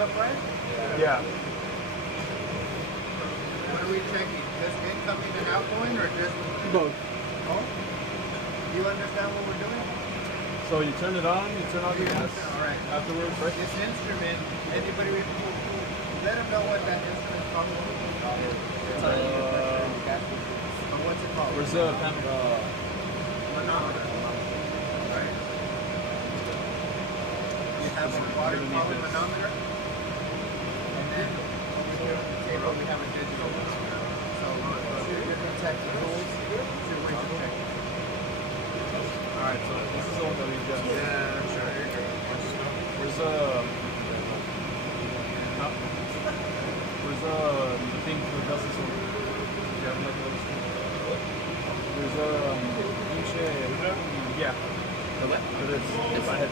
up right? Yeah. What are we checking? Just incoming and outgoing or just Both. oh? Do you understand what we're doing? So you turn it on, you turn on the gas. Alright. Afterwards, right? This instrument, anybody let them know what that instrument is called. What's it called? Where's the Manometer. Right. You have a water column manometer. And then over here on the table we have a digital one. So two different types of tools, two ways to check it. Alright, so this is all that we've got. Yeah, sure. Where's the thing that does this one? You have like those things. There's yeah. For this. If I had